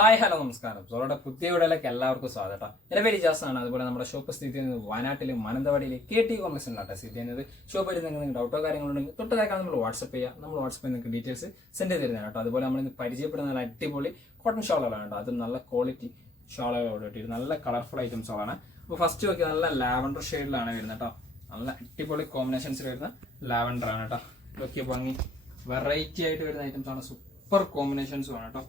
Hi hello നമസ്കാരം. സോളോയുടെ പുതിയ വീഡിയോയിലേക്ക് എല്ലാവർക്കും സ്വാഗതം. എൻ്റെ പേര് ജാസാണ്. അതുപോലെ നമ്മുടെ ഷോപ്പ് സ്ഥിതി ചെയ്യുന്നത് വയനാട്ടിൽ മാനന്തവാടിയിൽ KT കോംപ്ലക്സിലാണ് സ്ഥിതി ചെയ്യുന്നത്. ഷോപ്പ് ആയിട്ട് നിങ്ങൾക്ക് ഡൗട്ടോ കാര്യങ്ങളുണ്ടെങ്കിൽ തൊട്ടതാക്കാൻ നമ്മൾ വാട്സപ്പ് ചെയ്യുക. നമ്മൾ വാട്സപ്പിൽ നിങ്ങൾക്ക് ഡീറ്റെയിൽസ് സെൻഡ് ചെയ്ത് തരുന്നതാണ് കേട്ടോ. അതുപോലെ നമ്മൾ ഇന്ന് പരിചയപ്പെടുന്ന നല്ല അടിപൊളി കോട്ടൺ ഷോളുകളാണ് കേട്ടോ. അത് നല്ല ക്വാളിറ്റി ഷോളുകളോട് കിട്ടിയിട്ട് നല്ല കളർഫുൾ ഐറ്റംസുകളാണ്. അപ്പോൾ ഫസ്റ്റ് നോക്കി നല്ല ലാവൻഡർ ഷെയ്ഡിലാണ് വരുന്നത് കേട്ടോ. നല്ല അടിപൊളി കോമ്പിനേഷൻസിൽ വരുന്ന ലാവൻഡർ ആണ് കേട്ടോ. ഇതൊക്കെ ഭംഗി വെറൈറ്റി ആയിട്ട് വരുന്ന ഐറ്റംസ് ആണ്. സൂപ്പർ കോമ്പിനേഷൻസും ആണ് കേട്ടോ.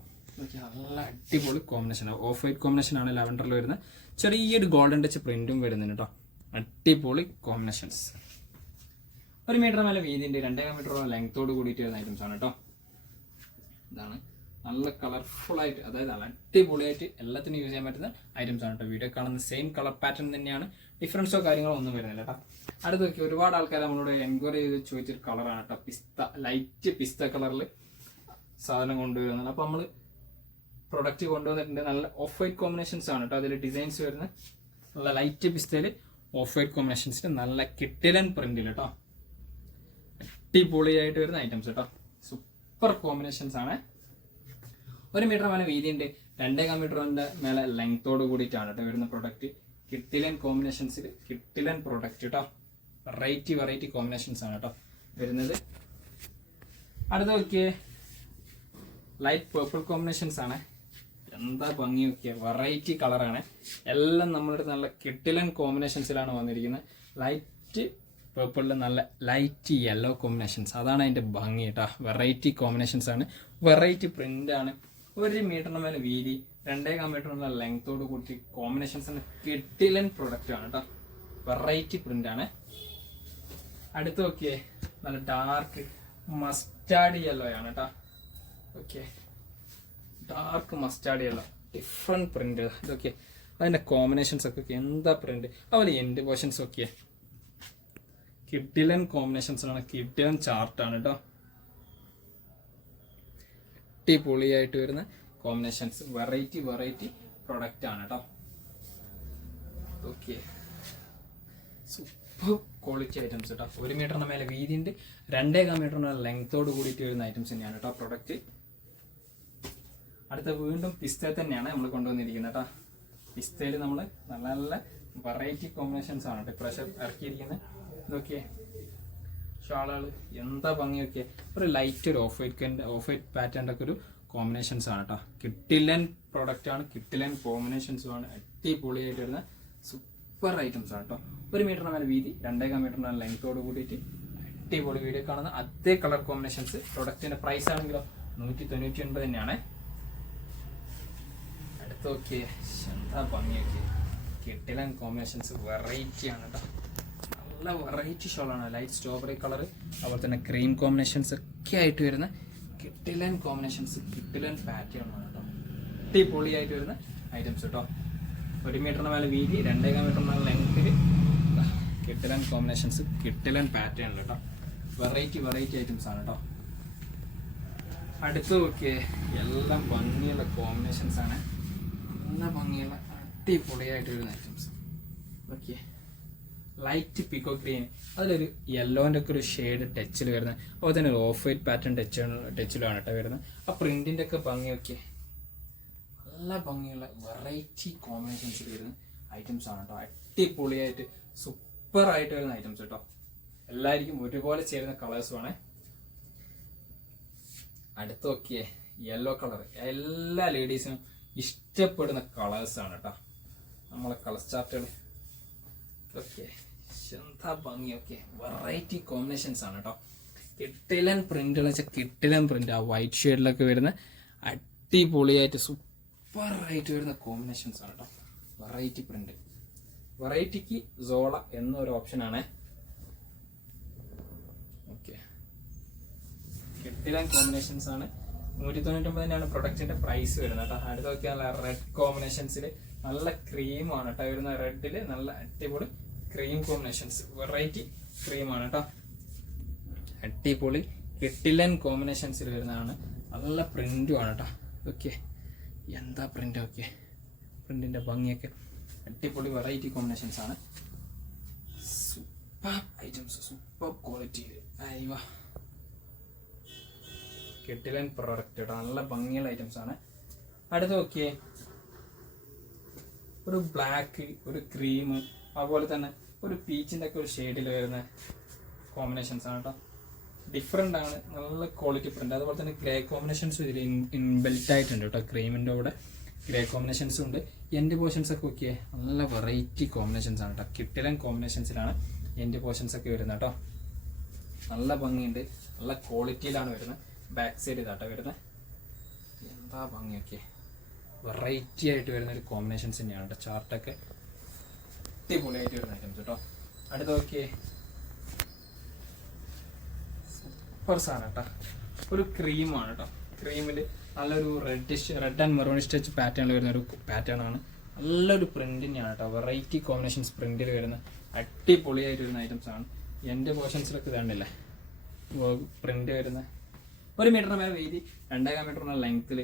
നല്ല അടിപൊളി കോമ്പിനേഷൻ ഓഫ് വൈറ്റ് കോമ്പിനേഷൻ ആണ് ലാവൻഡറിൽ വരുന്നത്. ചെറിയൊരു ഗോൾഡൻ ടച്ച് പ്രിന്റും വരുന്നുണ്ട് കേട്ടോ. അടിപൊളി കോമ്പിനേഷൻസ്. 1 മീറ്റർ മേലെ വീതിന്റെ 2.5 മീറ്ററോളം ലെങ്ത്തോട് കൂടിയിട്ട് വരുന്ന ഐറ്റംസ് ആണ് കേട്ടോ. ഇതാണ് നല്ല കളർഫുൾ ആയിട്ട്, അതായത് നല്ല അടിപൊളിയായിട്ട് എല്ലാത്തിനും യൂസ് ചെയ്യാൻ പറ്റുന്ന ഐറ്റംസ് ആണ് കേട്ടോ. വീഡിയോ കാണുന്ന സെയിം കളർ പാറ്റേൺ തന്നെയാണ്, ഡിഫറൻസോ കാര്യങ്ങളോ ഒന്നും വരുന്നില്ല കേട്ടോ. അടുത്ത് നോക്കി ഒരുപാട് ആൾക്കാർ നമ്മളോട് എൻക്വയറി ചെയ്ത് ചോദിച്ചൊരു കളറാണ് കേട്ടോ. ലൈറ്റ് പിസ്ത കളറിൽ സാധനം കൊണ്ടുവരുന്നത്. അപ്പോൾ നമ്മൾ പ്രൊഡക്റ്റ് കൊണ്ടുവന്നിട്ടുണ്ട്. നല്ല ഓഫ് വൈറ്റ് കോമ്പിനേഷൻസ് ആണ് കേട്ടോ. അതിൽ ഡിസൈൻസ് വരുന്ന നല്ല ലൈറ്റ് പിസ്തയിൽ ഓഫ് വൈറ്റ് കോമ്പിനേഷൻസിൽ നല്ല കിട്ടിലൻ പ്രിന്റിൽ കേട്ടോ. അടിപൊളിയായിട്ട് വരുന്ന ഐറ്റംസ് കേട്ടോ. സൂപ്പർ കോമ്പിനേഷൻസ് ആണ്. 1 മീറ്റർ മേലെ വീതിയുണ്ട്, 2.5 മീറ്ററിന്റെ മേലെ ലെങ്ത്തോട് കൂടിയിട്ടാണ് കേട്ടോ വരുന്ന പ്രൊഡക്റ്റ്. കിട്ടിലൻ കോമ്പിനേഷൻസിൽ കിട്ടിലൻ പ്രൊഡക്റ്റ് കേട്ടോ. വെറൈറ്റി കോമ്പിനേഷൻസ് ആണ് കേട്ടോ വരുന്നത്. അടുത്ത നോക്കിയേ ലൈറ്റ് പേർപ്പിൾ കോമ്പിനേഷൻസ് ആണ്. എന്താ ഭംഗി നോക്കിയ വെറൈറ്റി കളറാണ്. എല്ലാം നമ്മളുടെ നല്ല കിട്ടിലൻ കോമ്പിനേഷൻസിലാണ് വന്നിരിക്കുന്നത്. ലൈറ്റ് പേർപ്പിളിൽ നല്ല ലൈറ്റ് യെല്ലോ കോമ്പിനേഷൻസ്, അതാണ് അതിന്റെ ഭംഗി കേട്ടോ. വെറൈറ്റി കോമ്പിനേഷൻസ് ആണ്, വെറൈറ്റി പ്രിന്റ് ആണ്. 1 മീറ്ററിന് മേലെ വീതി, 2.5 മീറ്ററിനുള്ള ലെങ്ത്തോട് കൂടി കോമ്പിനേഷൻസ് ആണ്. കിട്ടിലൻ പ്രൊഡക്റ്റ് ആണ് കേട്ടോ. വെറൈറ്റി പ്രിന്റ് ആണ്. അടുത്ത് നോക്കിയേ നല്ല ഡാർക്ക് മസ്റ്റാർഡ് യെല്ലോ ആണ് കേട്ടോ. Okay, dark mustard yellow, different print. ഇതൊക്കെ അതിന്റെ കോമ്പിനേഷൻസ് ഒക്കെ എന്താ പ്രിന്റ്. അതുപോലെ എൻഡ് പോർഷൻസ് ഒക്കെ കിഡിലൻ കോമ്പിനേഷൻസ് ആണ്, കിഡിലൻ ചാർട്ടാണ് കേട്ടോ. അടിപൊളിയായിട്ട് വരുന്ന കോമ്പിനേഷൻസ്, വെറൈറ്റി പ്രൊഡക്റ്റ് ആണ് കേട്ടോ. ഓക്കെ, സൂപ്പർ ക്വാളിറ്റി ഐറ്റംസ് കേട്ടോ. 1 മീറ്ററിന് മേലെ വീതിയുണ്ട്, 2.5 മീറ്ററിന് ലെങ്ത്തോട് കൂടിയിട്ട് വരുന്ന ഐറ്റംസ് തന്നെയാണ് കേട്ടോ പ്രൊഡക്റ്റ്. അടുത്ത വീണ്ടും പിസ്ത തന്നെയാണ് നമ്മൾ കൊണ്ടുവന്നിരിക്കുന്നത് കേട്ടോ. പിസ്തയിൽ നമ്മൾ നല്ല നല്ല വെറൈറ്റി കോമ്പിനേഷൻസ് ആണ് കേട്ടോ പ്രഷർ ഇറക്കിയിരിക്കുന്നത്. ഇതൊക്കെ ഷാളുകൾ എന്താ ഭംഗിയൊക്കെ. ഒരു ലൈറ്റ് ഒരു ഓഫ് വൈറ്റ് പാറ്റേണിൻ്റെ ഒക്കെ ഒരു കോമ്പിനേഷൻസ് ആണ് കേട്ടോ. കിട്ടിലൻ പ്രൊഡക്റ്റ് ആണ്, കിട്ടിലൻ കോമ്പിനേഷൻസും ആണ്. അടിപൊളിയായിട്ട് വരുന്ന സൂപ്പർ ഐറ്റംസ് ആണ് കേട്ടോ. 1 മീറ്ററിന് മേലെ വീതി, 2.5 മീറ്ററിന് ലെങ്ത്തോട് കൂടിയിട്ട് അടിപൊളി. വീഡിയോ കാണുന്ന അതേ കളർ കോമ്പിനേഷൻസ്. പ്രൊഡക്റ്റിന്റെ പ്രൈസ് ആണെങ്കിലോ 199 തന്നെയാണ്. അടുത്തൊക്കെ എന്താ ഭംഗിയൊക്കെ, കിട്ടിലൻ കോമ്പിനേഷൻസ്, വെറൈറ്റി ആണ് കേട്ടോ. നല്ല വെറൈറ്റി ഷോളാണ്. ലൈറ്റ് സ്ട്രോബെറി കളർ, അതുപോലെ തന്നെ ക്രീം കോമ്പിനേഷൻസ് ഒക്കെ ആയിട്ട് വരുന്ന കിട്ടിലൻ കോമ്പിനേഷൻസ്, കിട്ടിലൻ പാറ്റേൺ ആണ് കേട്ടോ. അടിപൊളിയായിട്ട് വരുന്ന ഐറ്റംസ് കേട്ടോ. 1 മീറ്ററിന് മേലെ വീതി, 2.5 മീറ്ററിന് ലെങ്ത്തിൽ കിട്ടിലൻ കോമ്പിനേഷൻസ്, കിട്ടിലൻ പാറ്റേൺ കേട്ടോ. വെറൈറ്റി ഐറ്റംസ് ആണ് കേട്ടോ. അടുത്ത് നോക്കിയേ എല്ലാം ഭംഗിയുള്ള കോമ്പിനേഷൻസ് ആണ്. നല്ല ഭംഗിയുള്ള അടിപൊളിയായിട്ട് വരുന്ന ഐറ്റംസ്. ഓക്കെ, ലൈറ്റ് പിക്കോ ഗ്രീൻ, അതിലൊരു യെല്ലോൻ്റെ ഒക്കെ ഒരു ഷെയ്ഡ് ടച്ചിൽ വരുന്നത്. അതുപോലെ തന്നെ ഒരു ഓഫ് വൈറ്റ് പാറ്റേൺ ടച്ചിലാണ് കേട്ടോ വരുന്നത്. ആ പ്രിന്റിന്റെ ഒക്കെ ഭംഗിയൊക്കെ നല്ല ഭംഗിയുള്ള വെറൈറ്റി കോമ്പിനേഷൻസിൽ വരുന്ന ഐറ്റംസ് ആണ് കേട്ടോ. അടിപൊളിയായിട്ട് സൂപ്പർ ആയിട്ട് വരുന്ന ഐറ്റംസ് കേട്ടോ. എല്ലാവർക്കും ഒരുപോലെ ചേരുന്ന കളേഴ്സുമാണ്. അടുത്ത് നോക്കിയേ യെല്ലോ കളർ, എല്ലാ ലേഡീസിനും ഇഷ്ടപ്പെടുന്ന കളേഴ്സ് ആണ് കേട്ടോ. നമ്മളെ കളർ ചാർട്ടുകൾ ഓക്കെ എന്താ ഭംഗിയൊക്കെ, വെറൈറ്റി കോമ്പിനേഷൻസ് ആണ് കേട്ടോ. കിട്ടിലൻ പ്രിന്റുകൾ വെച്ചാൽ കിട്ടിലൻ പ്രിന്റ്, ആ വൈറ്റ് ഷെയ്ഡിലൊക്കെ വരുന്ന അടിപൊളിയായിട്ട് സൂപ്പർ ആയിട്ട് വരുന്ന കോമ്പിനേഷൻസ് ആണ് കേട്ടോ. വെറൈറ്റി പ്രിന്റ്, വെറൈറ്റിക്ക് സോള എന്നൊരു ഓപ്ഷനാണ്. ഓക്കെ, കിട്ടിലൻ കോമ്പിനേഷൻസ് ആണ്. 199 തന്നെയാണ് പ്രൊഡക്റ്റിന്റെ പ്രൈസ് വരുന്നത് കേട്ടോ. അടുത്ത് നോക്കിയാൽ റെഡ് കോമ്പിനേഷൻസിൽ നല്ല ക്രീമാണ് കേട്ടോ വരുന്ന. റെഡില് നല്ല അടിപൊളി ക്രീം കോമ്പിനേഷൻസ്, വെറൈറ്റി ക്രീമാണ് കേട്ടോ. അടിപൊളി കിട്ടിലൻ കോമ്പിനേഷൻസിൽ വരുന്നതാണ്. നല്ല പ്രിന്റും ആണ് കേട്ടോ. ഓക്കെ, എന്താ പ്രിന്റ്. ഓക്കെ, പ്രിന്റിന്റെ ഭംഗിയൊക്കെ അടിപൊളി വെറൈറ്റി കോമ്പിനേഷൻസ് ആണ്. Super items, super quality. അയ്യോ, കിട്ടിലൻ പ്രൊഡക്റ്റ് കേട്ടോ. നല്ല ഭംഗിയുള്ള ഐറ്റംസ് ആണ്. അടുത്ത് നോക്കിയേ, ഒരു ബ്ലാക്ക്, ഒരു ക്രീം, അതുപോലെ തന്നെ ഒരു പീച്ചിൻ്റെ ഒക്കെ ഒരു ഷെയ്ഡിൽ വരുന്ന കോമ്പിനേഷൻസ് ആണ് കേട്ടോ. ഡിഫറെൻ്റ് ആണ്, നല്ല ക്വാളിറ്റി പ്രിന്റ്. അതുപോലെ തന്നെ ഗ്രേ കോമ്പിനേഷൻസും ഇതിൽ ഇൻബിൽറ്റ് ആയിട്ടുണ്ട് കേട്ടോ. ക്രീമിൻ്റെ കൂടെ ഗ്രേ കോമ്പിനേഷൻസും ഉണ്ട്. എൻഡ് പോർഷൻസ് ഒക്കെ നോക്കിയേ, നല്ല വെറൈറ്റി കോമ്പിനേഷൻസ് ആണ് കേട്ടോ. കിട്ടിലൻ കോമ്പിനേഷൻസിലാണ് എൻഡ് പോർഷൻസ് ഒക്കെ വരുന്നത് കേട്ടോ. നല്ല ഭംഗിയുണ്ട്, നല്ല ക്വാളിറ്റിയിലാണ് വരുന്നത്. ബാക്ക് സൈഡ് ഇതാട്ടോ വരുന്നത്. എന്താ ഭംഗിയൊക്കെ, വെറൈറ്റി ആയിട്ട് വരുന്ന ഒരു കോമ്പിനേഷൻസ് തന്നെയാണ് കേട്ടോ. ചാർട്ടൊക്കെ അടിപൊളിയായിട്ട് വരുന്ന ഐറ്റംസ് കേട്ടോ. അടുത്ത് നോക്കിയേ, സൂപ്പർ സാധനം കേട്ടോ. ഒരു ക്രീമാണ് കേട്ടോ. ക്രീമിൽ നല്ലൊരു റെഡ് ആൻഡ് മെറൂണിഷ് ടച്ച് പാറ്റേണിൽ വരുന്ന ഒരു പാറ്റേൺ ആണ്. നല്ലൊരു പ്രിന്റ് തന്നെയാണ് കേട്ടോ. വെറൈറ്റി കോമ്പിനേഷൻസ് പ്രിന്റിൽ വരുന്ന അടിപൊളിയായിട്ട് വരുന്ന ഐറ്റംസ് ആണ്. എൻ്റെ പോർഷൻസിലൊക്കെ ഇതാണ്ടില്ലേ പ്രിന്റ് വരുന്ന 1 മീറ്ററിന് മേലെ വീതി, 2.5 മീറ്ററിന് ലെങ്ത്തിൽ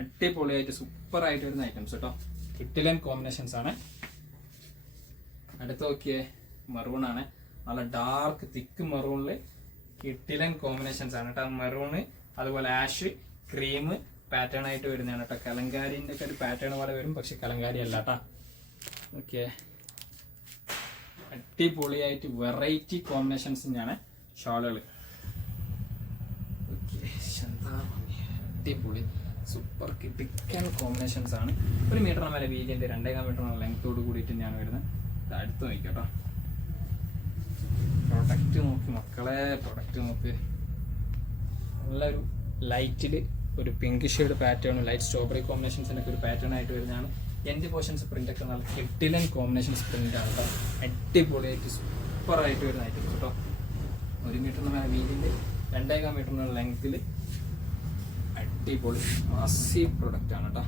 അടിപൊളിയായിട്ട് സൂപ്പറായിട്ട് വരുന്ന ഐറ്റംസ് കേട്ടോ. കിട്ടിലൻ കോമ്പിനേഷൻസ് ആണ്. അടുത്ത് നോക്കിയേ, മെറൂണാണ്. നല്ല ഡാർക്ക് തിക്ക് മെറൂണിൽ കിട്ടിലൻ കോമ്പിനേഷൻസ് ആണ് കേട്ടോ. മെറൂണ്, അതുപോലെ ആഷ്, ക്രീം പാറ്റേൺ ആയിട്ട് വരുന്നതാണ് കേട്ടോ. കലങ്കാരിൻ്റെ ഒക്കെ ഒരു പാറ്റേൺ പോലെ വരും, പക്ഷെ കലങ്കാരി അല്ല കേട്ടോ. ഓക്കെ, അടിപൊളിയായിട്ട് വെറൈറ്റി കോമ്പിനേഷൻസ് തന്നെയാണ് ഷോളുകൾ. ഓക്കെ, അടിപൊളി സൂപ്പർ കിട്ടിക്കൻ കോമ്പിനേഷൻസ് ആണ്. 1 മീറ്ററിന് മേലെ വീതിൻ്റെ, 2.5 മീറ്ററിന് ലെങ്ത്തോട് കൂടിയിട്ട് തന്നെയാണ് വരുന്നത്. അടുത്ത് നോക്കിട്ടോ, പ്രൊഡക്റ്റ് നോക്കി മക്കളെ, പ്രൊഡക്റ്റ് നോക്ക്. നല്ലൊരു ലൈറ്റിൽ ഒരു pink shade pattern, light strawberry കോമ്പിനേഷൻസിനൊക്കെ ഒരു പാറ്റേൺ ആയിട്ട് വരുന്നതാണ്. എൻ്റെ പോർഷൻസ് പ്രിന്റ് ഒക്കെ നല്ല കിട്ടിലൻ കോമ്പിനേഷൻസ് പ്രിന്റ് ആണ് കേട്ടോ. അടിപൊളിയായിട്ട് സൂപ്പറായിട്ട് വരുന്ന ഐറ്റംസ് കേട്ടോ. 1 മീറ്ററിന് മേലെ വീതിൻ്റെ, 2.5 മീറ്ററിന് ലെങ്ത്തിൽ അടിപൊളി മാസീവ് പ്രൊഡക്റ്റ് ആണ് കേട്ടോ.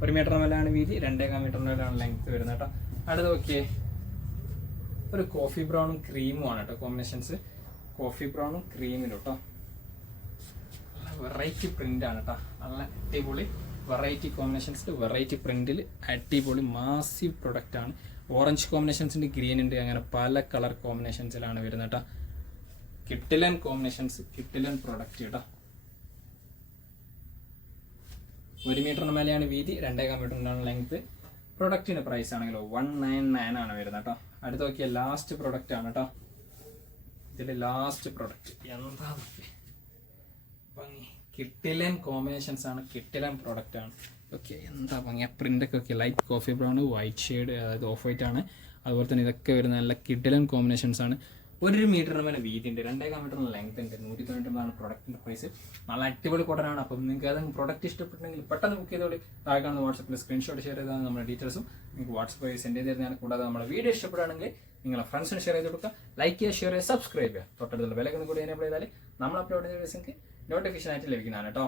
1 മീറ്ററിന് മേലാണ് വീതി, 2.5 മീറ്ററിന് മേലാണ് ലെങ്ത് വരുന്നത് കേട്ടോ. അടുത്ത് നോക്കിയേ, ഒരു കോഫി ബ്രൗണും ക്രീമും ആണ് കേട്ടോ കോമ്പിനേഷൻസ്. കോഫി ബ്രൗണും ക്രീമിലും കേട്ടോ. നല്ല വെറൈറ്റി പ്രിന്റ് ആണ് കേട്ടോ. നല്ല അടിപൊളി വെറൈറ്റി കോമ്പിനേഷൻസിൽ വെറൈറ്റി പ്രിന്റിൽ അടിപൊളി മാസീവ് പ്രൊഡക്റ്റ് ആണ്. ഓറഞ്ച് കോമ്പിനേഷൻസ് ഉണ്ട്, ഗ്രീൻ ഉണ്ട്, അങ്ങനെ പല കളർ കോമ്പിനേഷൻസിലാണ് വരുന്നത് കേട്ടോ. കിട്ടിലൻ കോമ്പിനേഷൻസ്, കിട്ടിലൻ പ്രൊഡക്റ്റ് കേട്ടോ. 1 മീറ്ററിന് മേലെയാണ് വീതി, 2.5 മീറ്ററിനാണ് ലെങ്ത്. പ്രൊഡക്റ്റിന്റെ പ്രൈസ് ആണെങ്കിലോ 199 ആണ് വരുന്നത് കേട്ടോ. അടുത്ത് നോക്കിയ ലാസ്റ്റ് പ്രൊഡക്റ്റ് ആണ് കേട്ടോ. ഇതിന്റെ ലാസ്റ്റ് പ്രൊഡക്റ്റ് എന്താ ഭംഗി, കിട്ടിലൻ കോമ്പിനേഷൻസ് ആണ്, കിട്ടിലൻ പ്രൊഡക്റ്റ് ആണ്. ഓക്കെ, എന്താ ഭംഗി പ്രിന്റൊക്കെ. Okay, light coffee brown, white shade, അതായത് ഓഫ് വൈറ്റ് ആണ്. അതുപോലെ തന്നെ ഇതൊക്കെ വരുന്ന നല്ല കിട്ടിലൻ കോമ്പിനേഷൻസ് ആണ്. 1 മീറ്ററിന് മേലെ വീതി ഉണ്ട്, 2.5 മീറ്ററിന് ലെങ്ത് ഉണ്ട്. 190 പ്രൊഡക്റ്റിന്റെ പ്രൈസ്. നല്ല അടിപൊളി കോട്ടനാണ്. അപ്പം നിങ്ങൾക്ക് ഏതെങ്കിലും പ്രൊഡക്റ്റ് ഇഷ്ടപ്പെട്ടെങ്കിൽ പെട്ടെന്ന് ബുക്ക് ചെയ്തോളി. താഴെ കാണുന്ന വാട്സപ്പിൽ സ്ക്രീൻഷോട്ട് ഷെയർ ചെയ്താൽ നമ്മുടെ ഡീറ്റെയിൽസും നിങ്ങൾക്ക് വാട്സപ്പ് വഴി സെൻഡ് ചെയ്ത് തരുന്നതാണ്. കൂടാതെ നമ്മുടെ വീഡിയോ ഇഷ്ടപ്പെടുകയാണെങ്കിൽ നിങ്ങളെ ഫ്രണ്ട്സിന് ഷെയർ ചെയ്ത് കൊടുക്കുക. ലൈക്ക് ചെയ്യുക, ഷെയർ ചെയ്യുക, സബ്സ്ക്രൈബ് ചെയ്യുക. തൊട്ടടുത്തുള്ള ബെൽ ഐക്കൺ കൂടി എനേബിൾ ചെയ്താൽ നമ്മൾ അപ്ലോഡ് ചെയ്ത വീഡിയോസ് നിങ്ങൾക്ക് നോട്ടിഫിക്കേഷൻ ആയിട്ട് ലഭിക്കുന്നതാണ് കേട്ടോ.